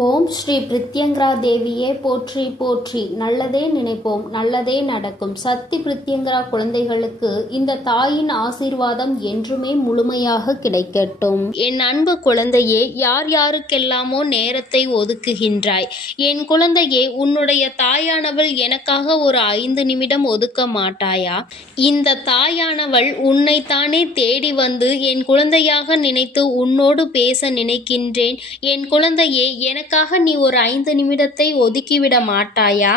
ஓம் ஸ்ரீ பிரித்யங்கரா தேவியே போற்றி போற்றி. நல்லதே நினைப்போம், நல்லதே நடக்கும். சக்தி பிரித்யங்கரா குழந்தைகளுக்கு இந்த தாயின் ஆசீர்வாதம் என்றுமே முழுமையாக கிடைக்கட்டும். என் அன்பு குழந்தையே, யார் யாருக்கெல்லாமோ நேரத்தை ஒதுக்குகின்றாய். என் குழந்தையே, உன்னுடைய தாயானவள் எனக்காக ஒரு 5 நிமிடம் ஒதுக்க மாட்டாயா? இந்த தாயானவள் உன்னைத்தானே தேடி வந்து என் குழந்தையாக நினைத்து உன்னோடு பேச நினைக்கின்றேன். என் குழந்தையே, எனக்காக நீ ஒரு 5 நிமிடத்தை ஒதுக்கிவிட மாட்டாயா?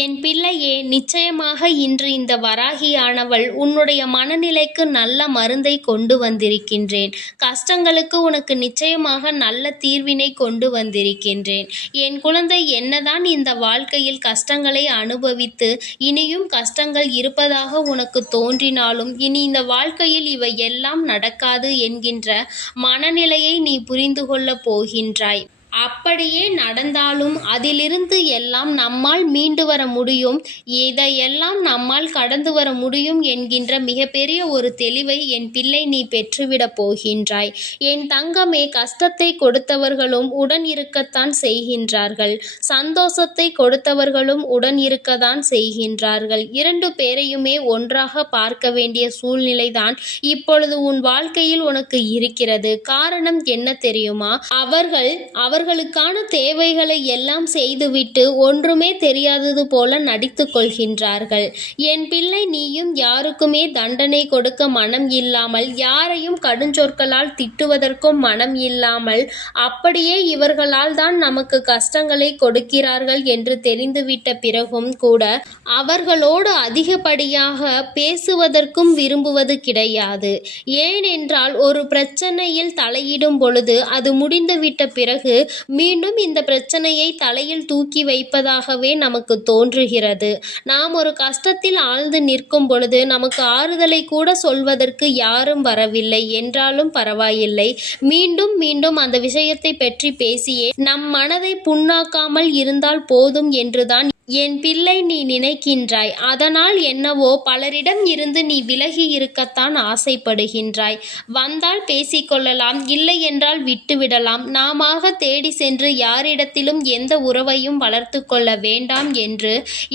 என் பிள்ளையே, நிச்சயமாக இன்று இந்த வராகியானவள் உன்னுடைய மனநிலைக்கு நல்ல மருந்தை கொண்டு வந்திருக்கின்றேன். கஷ்டங்களுக்கு உனக்கு நிச்சயமாக நல்ல தீர்வினை கொண்டு வந்திருக்கின்றேன். என் குழந்தை, என்னதான் இந்த வாழ்க்கையில் கஷ்டங்களை அனுபவித்து இனியும் கஷ்டங்கள் இருப்பதாக உனக்கு தோன்றினாலும் இனி இந்த வாழ்க்கையில் இவை எல்லாம் நடக்காது என்கின்ற மனநிலையை நீ புரிந்து கொள்ளப் போகின்றாய். அப்படியே நடந்தாலும் அதிலிருந்து எல்லாம் நம்மால் மீண்டு வர முடியும், இதையெல்லாம் நம்மால் கடந்து வர முடியும் என்கின்ற மிகப்பெரிய ஒரு தெளிவை என் பிள்ளை நீ பெற்றுவிடப் போகின்றாய். என் தங்கமே, கஷ்டத்தை கொடுத்தவர்களும் உடன் இருக்கத்தான் செய்கின்றார்கள், சந்தோஷத்தை கொடுத்தவர்களும் உடன் இருக்கத்தான் செய்கின்றார்கள். 2 பேரையுமே ஒன்றாக பார்க்க வேண்டிய சூழ்நிலைதான் இப்பொழுது உன் வாழ்க்கையில் உனக்கு இருக்கிறது. காரணம் என்ன தெரியுமா? அவர்களுக்கான தேவைகளை எல்லாம் செய்துவிட்டு ஒன்றுமே தெரியாதது போல நடித்து கொள்கின்றார்கள். என் பிள்ளை, நீயும் யாருக்குமே தண்டனை கொடுக்க மனம் இல்லாமல், யாரையும் கடுஞ்சொற்களால் திட்டுவதற்கும் மனம் இல்லாமல், அப்படியே இவர்களால் தான் நமக்கு கஷ்டங்களை கொடுக்கிறார்கள் என்று தெரிந்துவிட்ட பிறகும் கூட அவர்களோடு அதிகப்படியாக பேசுவதற்கும் விரும்புவது கிடையாது. ஏனென்றால் ஒரு பிரச்சனையில் தலையிடும் பொழுது அது முடிந்துவிட்ட பிறகு மீண்டும் இந்த பிரச்சனையை தலையில் தூக்கி வைப்பதாகவே நமக்கு தோன்றுகிறது. நாம் ஒரு கஷ்டத்தில் ஆழ்ந்து நிற்கும் பொழுது நமக்கு ஆறுதலை கூட சொல்வதற்கு யாரும் வரவில்லை என்றாலும் பரவாயில்லை, மீண்டும் மீண்டும் அந்த விஷயத்தை பற்றி பேசியே நம் மனதை புண்ணாக்காமல் இருந்தால் போதும் என்றுதான் என் பிள்ளை நீ நினைக்கின்றாய். அதனால் என்னவோ பலரிடம் இருந்து நீ விலகி இருக்கத்தான் ஆசைப்படுகின்றாய். வந்தால் பேசிக்கொள்ளலாம், இல்லை என்றால் விட்டுவிடலாம், நாமாக தேடி சென்று யாரிடத்திலும் எந்த உறவையும் வளர்த்து கொள்ள வேண்டாம் என்று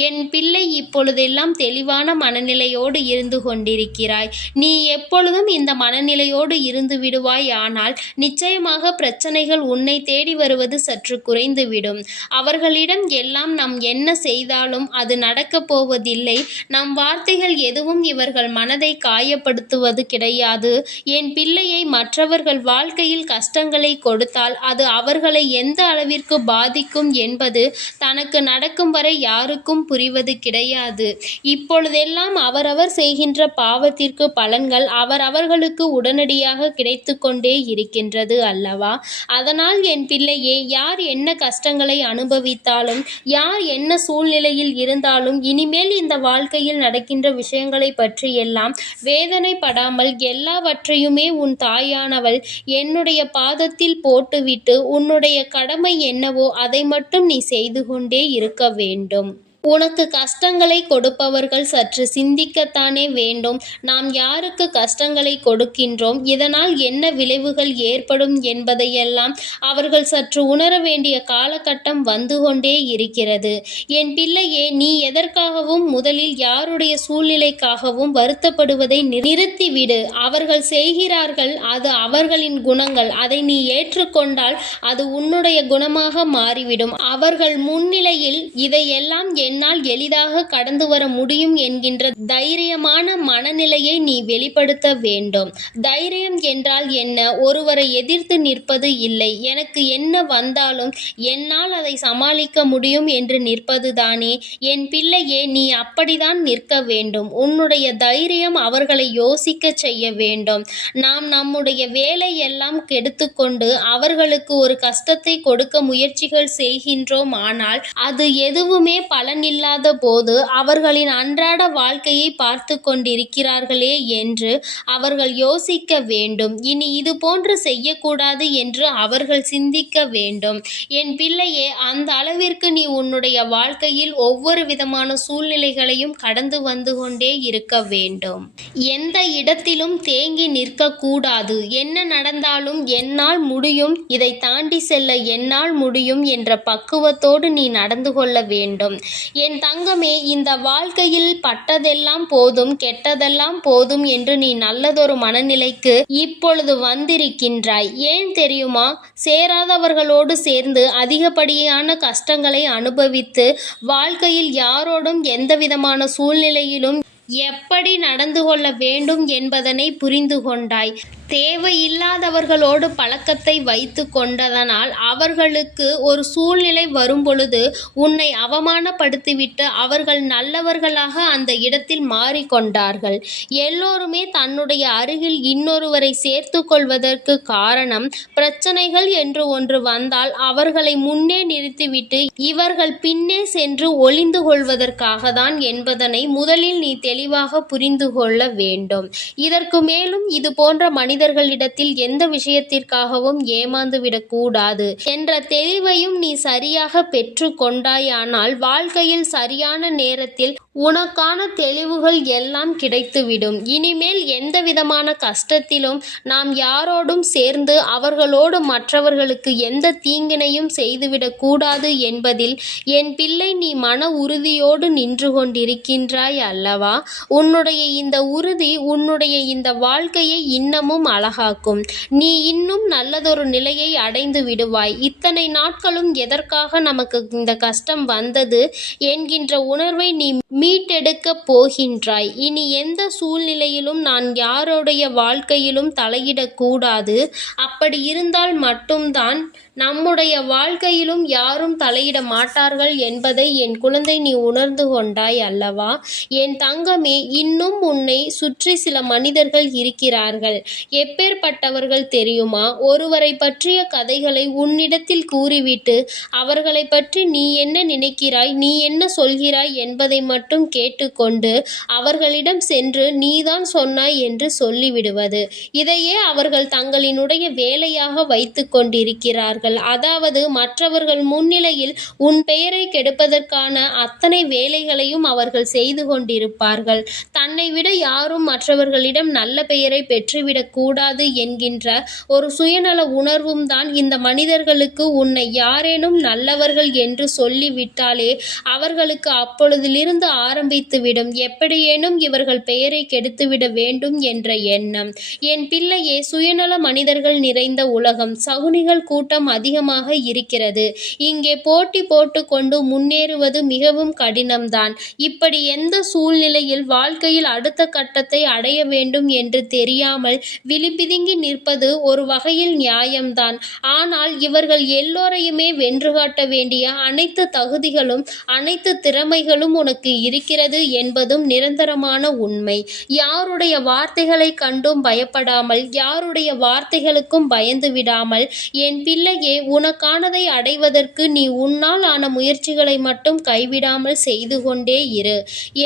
என் பிள்ளை இப்பொழுதெல்லாம் தெளிவான மனநிலையோடு இருந்து கொண்டிருக்கிறாய். நீ எப்பொழுதும் இந்த மனநிலையோடு இருந்து விடுவாய், ஆனால் நிச்சயமாக பிரச்சனைகள் உன்னை தேடி வருவது சற்று குறைந்துவிடும். அவர்களிடம் எல்லாம் நாம் என்ன செய்தாலும் அது நடக்கப் போவதில்லை. நம் வார்த்தைகள் எதுவும் இவர்கள் மனதை காயப்படுத்துவது கிடையாது. என் பிள்ளையை, மற்றவர்கள் வாழ்க்கையில் கஷ்டங்களை கொடுத்தால் அது அவர்களை எந்த அளவிற்கு பாதிக்கும் என்பது தனக்கு நடக்கும் வரை யாருக்கும் புரிவது கிடையாது. இப்பொழுதெல்லாம் அவரவர் செய்கின்ற பாவத்திற்கு பலன்கள் அவரவர்களுக்கு உடனடியாக கிடைத்து கொண்டே இருக்கின்றது அல்லவா? அதனால் என் பிள்ளையே, யார் என்ன கஷ்டங்களை அனுபவித்தாலும், யார் என்ன சூழ்நிலையில் இருந்தாலும், இனிமேல் இந்த வாழ்க்கையில் நடக்கின்ற விஷயங்களை பற்றி எல்லாம் வேதனைப்படாமல் எல்லாவற்றையுமே உன் தாயானவள் என்னுடைய பாதத்தில் போட்டுவிட்டு உன்னுடைய கடமை என்னவோ அதை மட்டும் நீ செய்து கொண்டே இருக்க வேண்டும். உனக்கு கஷ்டங்களை கொடுப்பவர்கள் சற்று சிந்திக்கத்தானே வேண்டும். நாம் யாருக்கு கஷ்டங்களை கொடுக்கின்றோம், இதனால் என்ன விளைவுகள் ஏற்படும் என்பதையெல்லாம் அவர்கள் சற்று உணர வேண்டிய காலகட்டம் வந்து கொண்டே இருக்கிறது. என் பிள்ளையே, நீ எதற்காகவும் முதலில் யாருடைய சூழ்நிலைக்காகவும் வருத்தப்படுவதை நிறுத்திவிடு. அவர்கள் செய்கிறார்கள், அது அவர்களின் குணங்கள். அதை நீ ஏற்றுக்கொண்டால் அது உன்னுடைய குணமாக மாறிவிடும். அவர்கள் முன்னிலையில் இதையெல்லாம் என்னால் எளிதாக கடந்து வர முடியும் என்கின்ற தைரியமான மனநிலையை நீ வெளிப்படுத்த வேண்டும். தைரியம் என்றால் என்ன? ஒருவரை எதிர்த்து நிற்பது இல்லை. எனக்கு என்ன வந்தாலும் என்னால் அதை சமாளிக்க முடியும் என்று நிற்பது தானே. என் பிள்ளையே, நீ அப்படிதான் நிற்க வேண்டும். உன்னுடைய தைரியம் அவர்களை யோசிக்க செய்ய வேண்டும். நாம் நம்முடைய வேலையெல்லாம் கெடுத்துக்கொண்டு அவர்களுக்கு ஒரு கஷ்டத்தை கொடுக்க முயற்சிகள் செய்கின்றோம், ஆனால் அது எதுவுமே பலன் கடன் இல்லாத போது அவர்களின் அன்றாட வாழ்க்கையை பார்த்து கொண்டிருக்கிறார்களே என்று அவர்கள் யோசிக்க வேண்டும். இனி இது போன்று செய்யக்கூடாது என்று அவர்கள் சிந்திக்க வேண்டும். என் பிள்ளையே, அந்த அளவிற்கு நீ உன்னுடைய வாழ்க்கையில் ஒவ்வொரு விதமான சூழ்நிலைகளையும் கடந்து வந்து கொண்டே இருக்க வேண்டும். எந்த இடத்திலும் தேங்கி நிற்கக்கூடாது. என்ன நடந்தாலும் என்னால் முடியும், இதை தாண்டி செல்ல என்னால் முடியும் என்ற பக்குவத்தோடு நீ நடந்து கொள்ள வேண்டும். என் தங்கமே, இந்த வாழ்க்கையில் பட்டதெல்லாம் போதும், கெட்டதெல்லாம் போதும் என்று நீ நல்லதொரு மனநிலைக்கு இப்பொழுது வந்திருக்கின்றாய். ஏன் தெரியுமா? சேராதவர்களோடு சேர்ந்து அதிகப்படியான கஷ்டங்களை அனுபவித்து வாழ்க்கையில் யாரோடும் எந்தவிதமான சூழ்நிலையிலும் எப்படி நடந்து கொள்ள வேண்டும் என்பதனை புரிந்து கொண்டாய். தேவையில்லாதவர்களோடு பழக்கத்தை வைத்து கொண்டதனால் அவர்களுக்கு ஒரு சூழ்நிலை வரும்பொழுது உன்னை அவமானப்படுத்திவிட்டு அவர்கள் நல்லவர்களாக அந்த இடத்தில் மாறிக்கொண்டார்கள். எல்லோருமே தன்னுடைய அருகில் இன்னொருவரை சேர்த்து கொள்வதற்கு காரணம், பிரச்சனைகள் என்று ஒன்று வந்தால் அவர்களை முன்னே நிறுத்திவிட்டு இவர்கள் பின்னே சென்று ஒளிந்து கொள்வதற்காக தான் என்பதனை முதலில் நீ தெளிவாக புரிந்து கொள்ள வேண்டும். இதற்கு மேலும் இது போன்ற மனிதர்களிடத்தில் எந்த விஷயத்திற்காகவும் ஏமாந்து விடக்கூடாது என்ற தெளிவையும் நீ சரியாக பெற்று கொண்டாயானால் வாழ்க்கையில் சரியான நேரத்தில் உனக்கான தெளிவுகள் எல்லாம் கிடைத்துவிடும். இனிமேல் எந்த விதமான கஷ்டத்திலும் நாம் யாரோடும் சேர்ந்து அவர்களோடு மற்றவர்களுக்கு எந்த தீங்கினையும் செய்துவிடக் கூடாது என்பதில் என் பிள்ளை நீ மன உறுதியோடு நின்று கொண்டிருக்கின்றாய் அல்லவா? உன்னுடைய இந்த உறுதி உன்னுடைய இந்த வாழ்க்கையை இன்னமும் அழகாக்கும். நீ இன்னும் நல்லதொரு நிலையை அடைந்து விடுவாய். இத்தனை நாட்களும் எதற்காக நமக்கு இந்த கஷ்டம் வந்தது என்கின்ற உணர்வை நீ மீட்டெடுக்கப் போகின்றாய். இனி எந்த சூழ்நிலையிலும் நான் யாருடைய வாழ்க்கையிலும் தலையிடக்கூடாது. அப்படி இருந்தால் மட்டும்தான் நம்முடைய வாழ்க்கையிலும் யாரும் தலையிட மாட்டார்கள் என்பதை என் குழந்தை நீ உணர்ந்து கொண்டாய் அல்லவா? என் தங்கமே, இன்னும் உன்னை சுற்றி சில மனிதர்கள் இருக்கிறார்கள். எப்பேற்பட்டவர்கள் தெரியுமா? ஒருவரை பற்றிய கதைகளை உன்னிடத்தில் கூறிவிட்டு அவர்களை பற்றி நீ என்ன நினைக்கிறாய், நீ என்ன சொல்கிறாய் என்பதை மட்டும் கேட்டுக்கொண்டு அவர்களிடம் சென்று நீதான் சொன்னாய் என்று சொல்லிவிடுவது. இதையே அவர்கள் தங்களினுடைய வேலையாக வைத்து கொண்டிருக்கிறார்கள். அதாவது மற்றவர்கள் முன்னிலையில் உன் பெயரை கெடுப்பதற்கான அத்தனை வேலைகளையும் அவர்கள் செய்து கொண்டிருப்பார்கள். தன்னை விட யாரும் மற்றவர்களிடம் நல்ல பெயரை பெற்றுவிடக் கூடாது என்கின்ற ஒரு சுயநல உணர்வும் தான் இந்த மனிதர்களுக்கு உன்னை யாரேனும் நல்லவர்கள் என்று சொல்லிவிட்டாலே அவர்களுக்கு அப்பொழுதிலிருந்து ஆரம்பித்துவிடும் எப்படியேனும் இவர்கள் பெயரை கெடுத்துவிட வேண்டும் என்ற எண்ணம். என் பிள்ளையே, சுயநல மனிதர்கள் நிறைந்த உலகம், சகுனிகள் கூட்டம் அதிகமாக இருக்கிறது. இங்கே போட்டி போட்டுக்கொண்டு முன்னேறுவது மிகவும் கடினம்தான். இப்படி எந்த சூழ்நிலையில் வாழ்க்கையில் அடுத்த கட்டத்தை அடைய வேண்டும் என்று தெரியாமல் விழிபிதுங்கி நிற்பது ஒரு வகையில் நியாயம்தான். ஆனால் இவர்கள் எல்லோரையுமே வென்று காட்ட வேண்டிய அனைத்து தகுதிகளும் அனைத்து திறமைகளும் உனக்கு இருக்கிறது என்பதும் நிரந்தரமான உண்மை. யாருடைய வார்த்தைகளை கண்டும் பயப்படாமல், யாருடைய வார்த்தைகளுக்கும் பயந்து விடாமல் என் பிள்ளையே, உனக்கானதை அடைவதற்கு நீ உன்னால் ஆன முயற்சிகளை மட்டும் கைவிடாமல் செய்து கொண்டே இரு.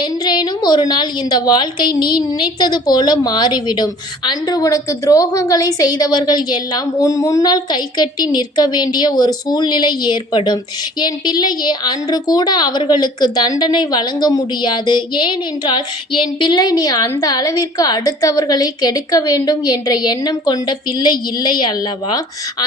என்றேனும் ஒரு நாள் இந்த வாழ்க்கை நீ நினைத்தது போல மாறிவிடும். அன்று உனக்கு துரோகங்களை செய்தவர்கள் எல்லாம் உன் முன்னால் கை கட்டி நிற்க வேண்டிய ஒரு சூழ்நிலை ஏற்படும். என் பிள்ளையே, அன்று கூட அவர்களுக்கு தண்டனை வழங்க முடியாது. ஏனென்றால் என் பிள்ளை நீ அந்த அளவிற்கு அடுத்தவர்களை கெடுக்க வேண்டும் என்ற எண்ணம் கொண்ட பிள்ளை இல்லை அல்லவா?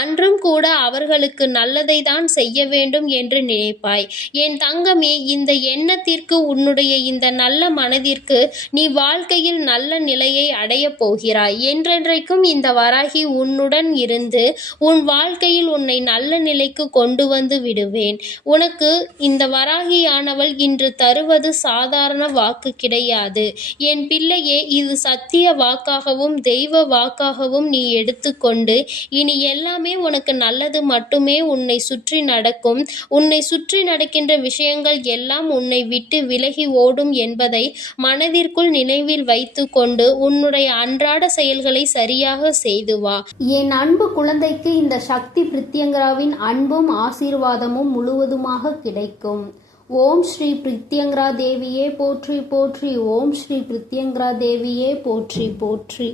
அன்றும் கூட அவர்களுக்கு நல்லதை தான் செய்ய வேண்டும் என்று நினைப்பாய். என் தங்கமே, இந்த எண்ணத்திற்கு உன்னுடைய இந்த நல்ல மனதிற்கு நீ வாழ்க்கையில் நல்ல நிலையை அடையப் போகிறாய். என்றென்றைக்கும் இந்த வராகி உன்னுடன் இருந்து உன் வாழ்க்கையில் உன்னை நல்ல நிலைக்கு கொண்டு வந்து விடுவேன். உனக்கு இந்த வராகியானவள் இன்று தருவது சாதாரண வாக்கு கிடையாது. என் பிள்ளையே, இது சத்திய வாக்காகவும் தெய்வ வாக்காகவும் நீ எடுத்துக்கொண்டு இனி எல்லாமே உனக்கு நல்லது மட்டுமே உன்னை சுற்றி நடக்கும். உன்னை சுற்றி நடக்கின்ற விஷயங்கள் எல்லாம் உன்னை விட்டு விலகி ஓடும் என்பதை மனதிற்குள் நினைவில் வைத்து கொண்டு உன்னுடைய அன்றாட செயல்களை சரியாக செய்து வா. என் அன்பு குழந்தைக்கு இந்த சக்தி பிரித்யங்கராவின் அன்பும் ஆசீர்வாதமும் முழுவதுமாக கிடைக்கும். ஓம் ஸ்ரீ பிரித்யங்கரா தேவியே போற்றி போற்றி. ஓம் ஸ்ரீ பிரித்யங்கரா தேவியே போற்றி போற்றி.